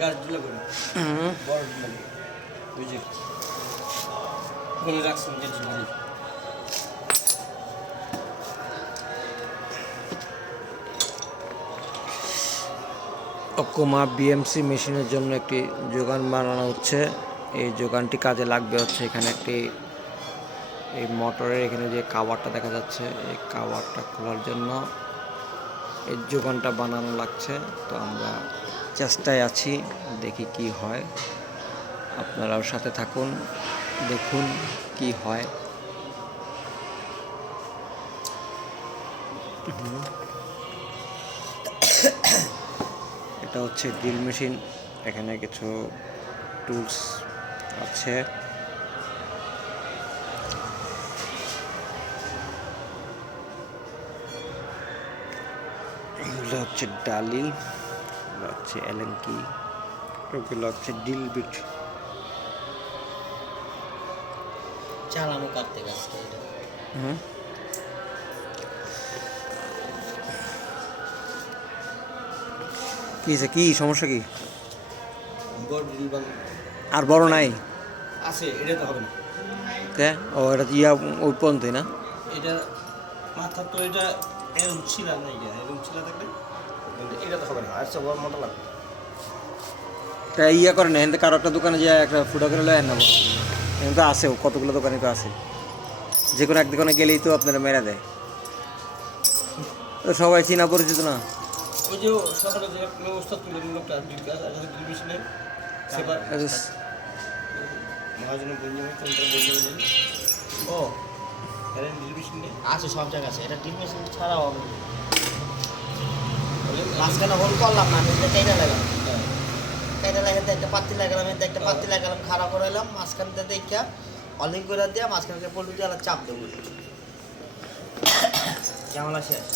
গাছ দিলে করি বড় দিলে ওই যে কোনো রাখছেন যে দিলে অকুমা বিএমসি মেশিনের জন্য একটি যোগান বানানো হচ্ছে। এই যোগানটি কাজে লাগবে হচ্ছে এখানে একটি এই মোটরের এখানে যে কাভারটা দেখা যাচ্ছে এই কাভারটা খোলার জন্য এই যোগানটা বানানো লাগছে। তো আমরা চেষ্টায় আছি, দেখি কি হয়। আপনারাও সাথে থাকুন, দেখুন কি হয়। এটা হচ্ছে ড্রিল মেশিন, এখানে কিছু টুলস আছে। এগুলো হচ্ছে ডালি, এগুলো হচ্ছে এলেঙ্কি, এগুলো হচ্ছে ড্রিল বিট। চালানো কাটতে গাছটা এটা কি সমস্যা কি? বড় ড্রিল বাং আর বড় নাই আছে, এটা তো হবে না। কে ও এটা ইয়া ওই পর্যন্তই না? এটা মাথা তো এটা এরকম ছিলা নাই, এরকম ছিলা থাকলে এটা তো হবে না। আচ্ছা বড় মোটা লাগবে। তাই ইয়া করে না, এখান কারো একটা দোকানে যে একটা ফুটো করে লয় নেবো, এখানে তো আছে, কতগুলো দোকানে তো আছে। যে কোনো এক দোকানে গেলেই তো আপনারা মেরা দেয়, তো সবাই চিনা পরিচিত না। ওই যে সকালে যে ব্যবস্থা তুলে লোকটা ড্রিল মেশিনে সেবার মহাজনের বন্ধু ও এর ড্রিল মেশিন আছে, সব জায়গা আছে। এটা ড্রিল মেশিন ছাড়াও হবে। মাঝখানে হোল করলাম না, এটা কেটে লাগালাম, কেটে লাগাতে একটা পাত্তি লাগালাম, এতে একটা পাত্তি লাগালাম, খাড়া করে এলাম মাঝখানটা দেখা অলিং করে দিয়ে মাঝখানকে পল্টু দিয়ে আলাদা চাপ দেবো। ঝামেলা শেষ।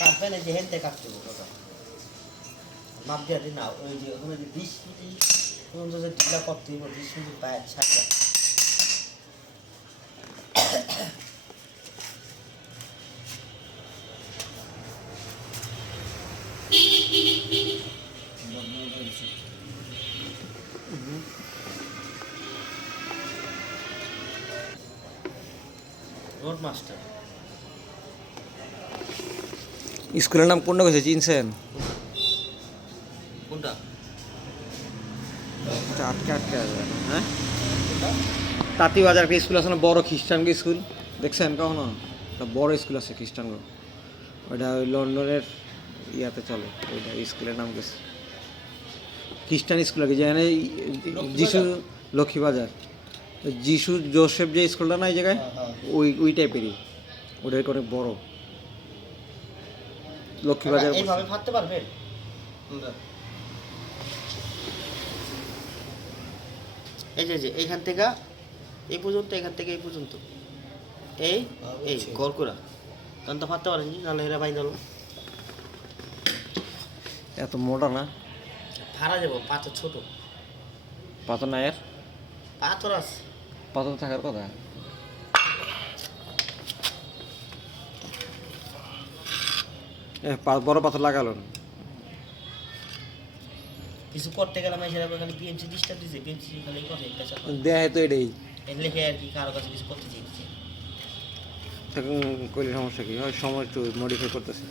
কাটবেন এই যে হেলতে কাটতে হবে কথা মাপ দিয়ে দিন না। ওই যে ওখানে যে 20 মিনিট পর্যন্ত যে টিলা করতে হবে, 20 মিনিট পায়ের ছাড়টা রোড মাস্টার। স্কুলের নাম কোনটা গেছে চিনছেন? কোনটা? আটকে আছে, হ্যাঁ তাঁতিবাজার একটা স্কুল আছে না, বড় খ্রিস্টান স্কুল, দেখছেন কখনো? একটা বড় স্কুল আছে খ্রিস্টান, ওইটা ওই লন্ডনের ইয়াতে চলে। ওইটা স্কুলের নাম গেছে খ্রিস্টান স্কুল আর কি, যেখানে যিশু, লক্ষ্মীবাজার যিশু জোসেফ যে স্কুলটা না এই জায়গায়, ওই টাইপেরই, ওটা অনেক বড়। লক্ষ্মীবাজার এইভাবে ফাটতে পারবেন? এই যে এইখান থেকে এই পর্যন্ত, এখান থেকে এই পর্যন্ত, এই এই গোল করা তখন তো ফাটতে পারেন, নাহলে এরা বাইন হলো এত মোটা না, ফাড়া যাবো, পাতা ছোট। পাথর নাই আর? পাথর আছে। পাথর থাকার কথা। বড় পাথর লাগালো না। কিছু করতে গেলাম এসে খালি পিএমসি ডিস্টার্ব দিছে, পিএমসি খালি করে একটা চাপা দেয় তো এটাই লিখে আর কি কারো কাছে কিছু করতে চাইছে। তখন কইলে সমস্যা কি হয়? সময় একটু মডিফাই করতেছে।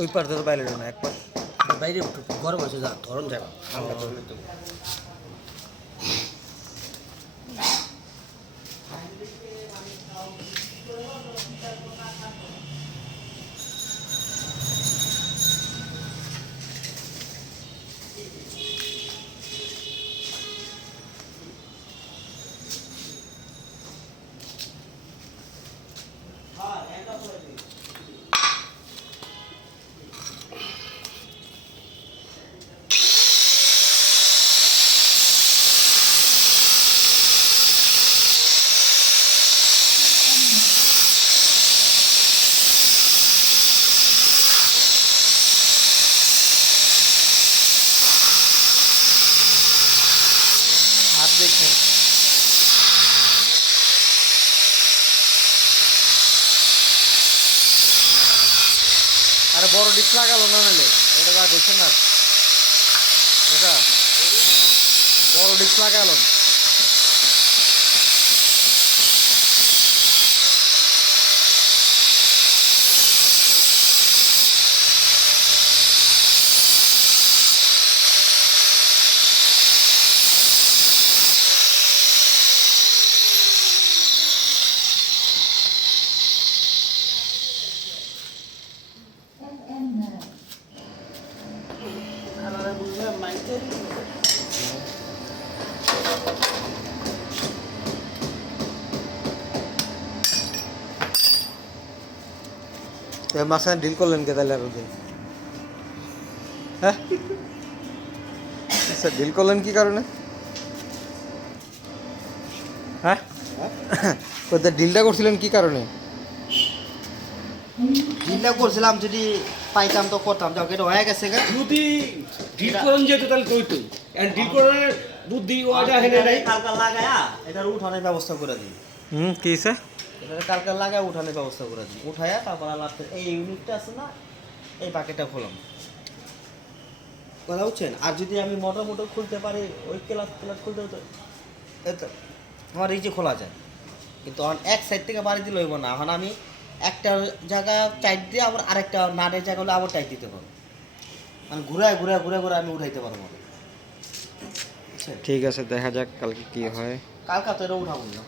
ওই পার তো বাইরে না, এক পার বাইরে ঘরে বসে যা ধরন যাবে হালকা ধরনের তো হাত দেখে আরে বড় ডিস্ক লাগালো না নাহলে এটা যা করছে না এটা বড় ডিস্ক লাগালো না। মাঝখানে ডিল করলেন কে তাহলে আর ওদের? হ্যাঁ স্যার ডিল করলেন কি কারণে? হ্যাঁ ওদের ডিলটা করছিলেন কি কারণে? ডিলটা করছিলাম যদি পাইতাম তো করতাম, যাও এটা হয়ে গেছে গা। যদি ডিল করেন যেত তাহলে কইতো এন্ড ডিল করার বুদ্ধি ওইটা হেনে নাই কালকা লাগায়া এটার উঠানোর ব্যবস্থা করে দিই। কি আছে এটা কালকা লাগায় উঠানোর ব্যবস্থা করে দিই, উঠায়া তারপর আবার এই ইউনিটটা আছে না, এই বাকেটটা খোলাম, কথা বুঝছেন। আর যদি আমি মোটর মোটর খুলতে পারি, ওই ক্লাস খুলতে হতো, আমার এই যে খোলা যায়, কিন্তু এখন এক সাইড থেকে বাড়ি দিলে হইব না। এখন আমি একটা জায়গা টাইট দিয়ে আবার আরেকটা নাটের জায়গা হলে আবার টাইট দিতে পারবো, মানে ঘুরায় ঘুরায় ঘুরে ঘুরে আমি উঠাইতে পারবো। ঠিক আছে, দেখা যাক কালকে কি হয়। কালকা তো এটা উঠাবো না।